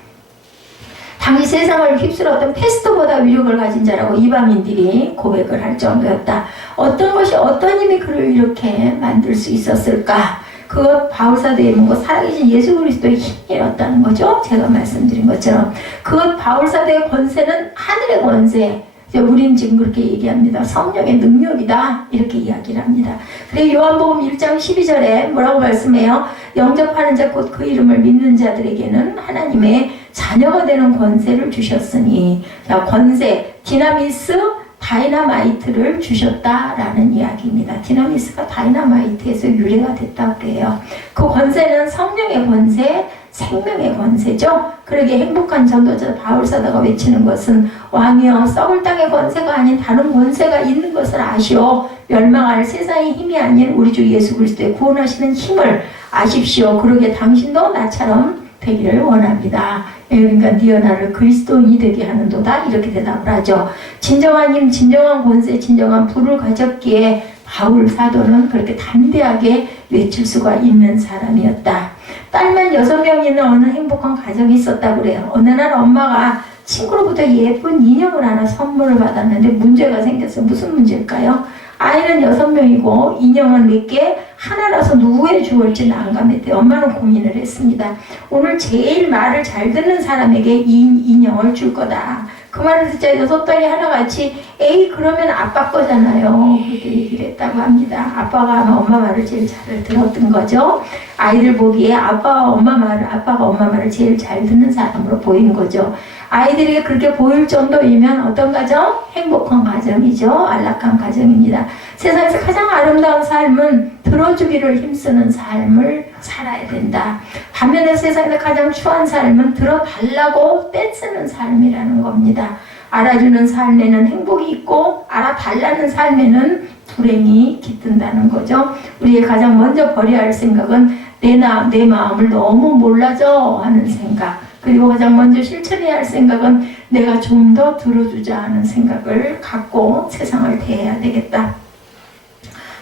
당시 세상을 휩쓸었던 페스토보다 위력을 가진 자라고 이방인들이 고백을 할 정도였다. 어떤 것이, 어떤 힘이 그를 이렇게 만들 수 있었을까? 그것 바울사도에 있는 것, 살아계신 예수 그리스도의 힘이었다는 거죠. 제가 말씀드린 것처럼. 그것 바울사도의 권세는 하늘의 권세. 우린 지금 그렇게 얘기합니다. 성령의 능력이다, 이렇게 이야기를 합니다. 그래 요한복음 1장 12절에 뭐라고 말씀해요? 영접하는 자 곧 그 이름을 믿는 자들에게는 하나님의 자녀가 되는 권세를 주셨으니, 자, 권세, 디나미스, 다이나마이트를 주셨다라는 이야기입니다. 디나미스가 다이나마이트에서 유래가 됐다고 그래요. 그 권세는 성령의 권세, 생명의 권세죠. 그러게 행복한 전도자 바울사도가 외치는 것은 왕이여 썩을 땅의 권세가 아닌 다른 권세가 있는 것을 아시오. 멸망할 세상의 힘이 아닌 우리 주 예수 그리스도의 구원하시는 힘을 아십시오. 그러게 당신도 나처럼 되기를 원합니다. 그러니까 니어 나를 그리스도인이 되게 하는도다, 이렇게 대답을 하죠. 진정한 힘, 진정한 권세, 진정한 부를 가졌기에 바울 사도는 그렇게 담대하게 외칠 수가 있는 사람이었다. 딸만 6명 있는 어느 행복한 가정이 있었다고 그래요. 어느 날 엄마가 친구로부터 예쁜 인형을 하나 선물을 받았는데 문제가 생겼어요. 무슨 문제일까요? 아이는 6명이고 인형은 4개, 하나라서 누구에 주었지 난감했대요. 엄마는 고민을 했습니다. 오늘 제일 말을 잘 듣는 사람에게 이 인형을 줄 거다. 그 말을 듣자 6딸이 하나같이 에이 그러면 아빠 거잖아요, 그렇게 얘기를 했다고 합니다. 아빠가 아마 엄마 말을 제일 잘 들었던 거죠. 아이들 보기에 아빠가 엄마 말을 제일 잘 듣는 사람으로 보인 거죠. 아이들에게 그렇게 보일 정도이면 어떤 가정? 행복한 가정이죠. 안락한 가정입니다. 세상에서 가장 아름다운 삶은 들어주기를 힘쓰는 삶을 살아야 된다. 반면에 세상에서 가장 추한 삶은 들어달라고 떼쓰는 삶이라는 겁니다. 알아주는 삶에는 행복이 있고 알아달라는 삶에는 불행이 깃든다는 거죠. 우리의 가장 먼저 버려야 할 생각은 내 마음을 너무 몰라줘 하는 생각, 그리고 가장 먼저 실천해야 할 생각은 내가 좀 더 들어주자 하는 생각을 갖고 세상을 대해야 되겠다.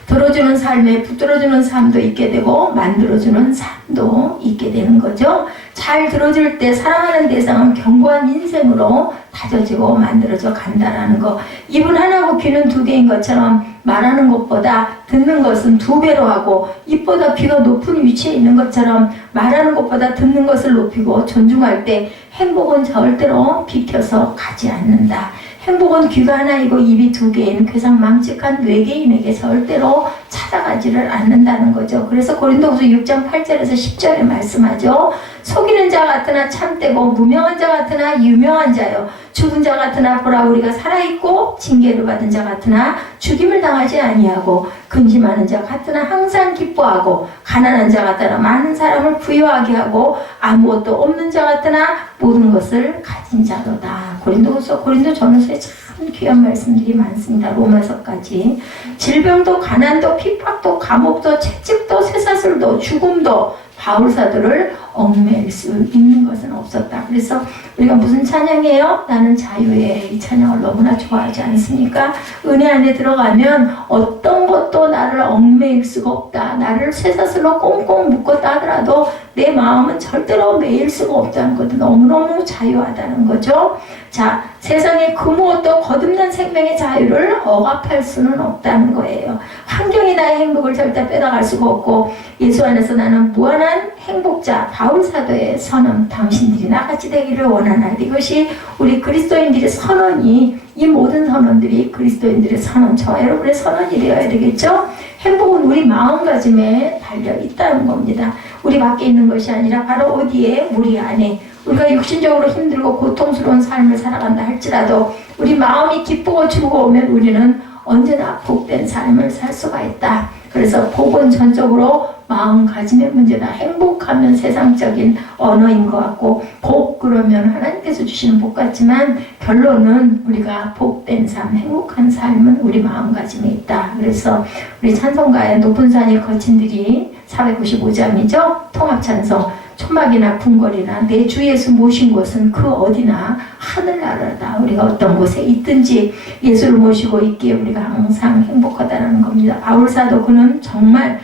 들어주는 삶에 붙들어주는 삶도 있게 되고 만들어주는 삶도 있게 되는 거죠. 잘 들어줄 때 사랑하는 대상은 견고한 인생으로 다져지고 만들어져 간다라는 거. 입은 하나고 귀는 2개인 것처럼 말하는 것보다 듣는 것은 2배로 하고, 입보다 귀가 높은 위치에 있는 것처럼 말하는 것보다 듣는 것을 높이고 존중할 때 행복은 절대로 비켜서 가지 않는다. 행복은 귀가 하나이고 입이 2개인 괴상망측한 외계인에게 절대로 찾아가지를 않는다는 거죠. 그래서 고린도후서 6장 8절에서 10절에 말씀하죠. 속이는 자 같으나 참되고 무명한 자 같으나 유명한 자요, 죽은 자 같으나 보라 우리가 살아있고 징계를 받은 자 같으나 죽임을 당하지 아니하고, 근심하는 자 같으나 항상 기뻐하고, 가난한 자 같으나 많은 사람을 부유하게 하고, 아무것도 없는 자 같으나 모든 것을 가진 자로다. 고린도 전후서에 참 귀한 말씀들이 많습니다. 로마서까지. 질병도 가난도 핍박도 감옥도 채찍도 쇠사슬도 죽음도 바울사도를 얽매일 수 있는 것은 없었다. 그래서 우리가 무슨 찬양이에요? 나는 자유의, 이 찬양을 너무나 좋아하지 않습니까? 은혜 안에 들어가면 어떤 것도 나를 얽매일 수가 없다. 나를 쇠사슬로 꽁꽁 묶었다 하더라도 내 마음은 절대로 매일 수가 없다는 것도 너무너무 자유하다는 거죠. 자, 세상에 그 무엇도 거듭난 생명의 자유를 억압할 수는 없다는 거예요. 환경이 나의 행복을 절대 빼나갈 수가 없고, 예수 안에서 나는 무한한 행복자 바울사도의 선언, 당신들이 나같이 되기를 원하나이다. 이것이 우리 그리스도인들의 선언이, 이 모든 선언들이 그리스도인들의 선언, 저와 여러분의 선언이 되어야 되겠죠. 행복은 우리 마음가짐에 달려 있다는 겁니다. 우리 밖에 있는 것이 아니라 바로 어디에? 우리 안에. 우리가 육신적으로 힘들고 고통스러운 삶을 살아간다 할지라도 우리 마음이 기쁘고 즐거우면 우리는 언제나 복된 삶을 살 수가 있다. 그래서 복은 전적으로 마음가짐의 문제다. 행복하면 세상적인 언어인 것 같고, 복 그러면 하나님께서 주시는 복 같지만 결론은 우리가 복된 삶, 행복한 삶은 우리 마음가짐에 있다. 그래서 우리 찬송가의 높은 산이 거친들이 495장이죠. 통합찬송. 초막이나 궁궐이나 내 주 예수 모신 곳은 그 어디나 하늘나라다. 우리가 어떤 곳에 있든지 예수를 모시고 있기에 우리가 항상 행복하다는 겁니다. 바울사도 그는 정말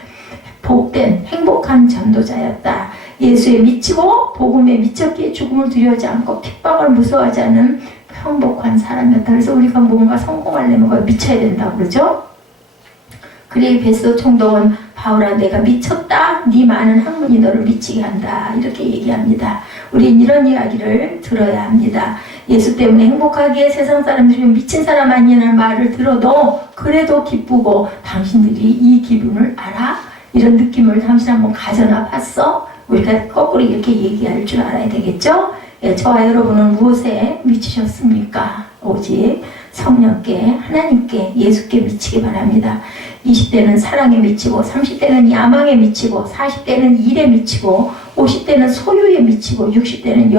복된 행복한 전도자였다. 예수에 미치고 복음에 미쳤기에 죽음을 두려워하지 않고 핍박을 무서워하지 않은 행복한 사람이었다. 그래서 우리가 뭔가 성공하려면 거기 미쳐야 된다고 그러죠. 그래 베스도 총독은 바울아 내가 미쳤다. 네 많은 학문이 너를 미치게 한다. 이렇게 얘기합니다. 우린 이런 이야기를 들어야 합니다. 예수 때문에 행복하기에 세상 사람들이 미친 사람 아니냐는 말을 들어도 그래도 기쁘고 당신들이 이 기분을 알아? 이런 느낌을 당신 한번 가져나 봤어? 우리가 거꾸로 이렇게 얘기할 줄 알아야 되겠죠? 예, 저와 여러분은 무엇에 미치셨습니까? 오직 성령께, 하나님께, 예수께 미치기 바랍니다. 20대는 사랑에 미치고, 30대는 야망에 미치고, 40대는 일에 미치고, 50대는 소유에 미치고, 60대는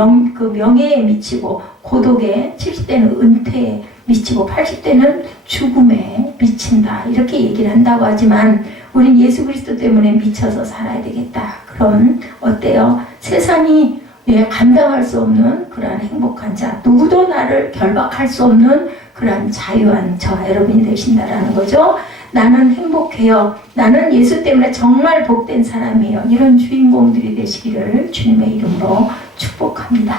명예에 미치고, 고독에, 70대는 은퇴에 미치고, 80대는 죽음에 미친다. 이렇게 얘기를 한다고 하지만 우린 예수 그리스도 때문에 미쳐서 살아야 되겠다. 그럼 어때요? 세상이 감당할 수 없는 그러한 행복한 자, 누구도 나를 결박할 수 없는 그러한 자유한 저와 여러분이 되신다라는 거죠. 나는 행복해요. 나는 예수 때문에 정말 복된 사람이에요. 이런 주인공들이 되시기를 주님의 이름으로 축복합니다.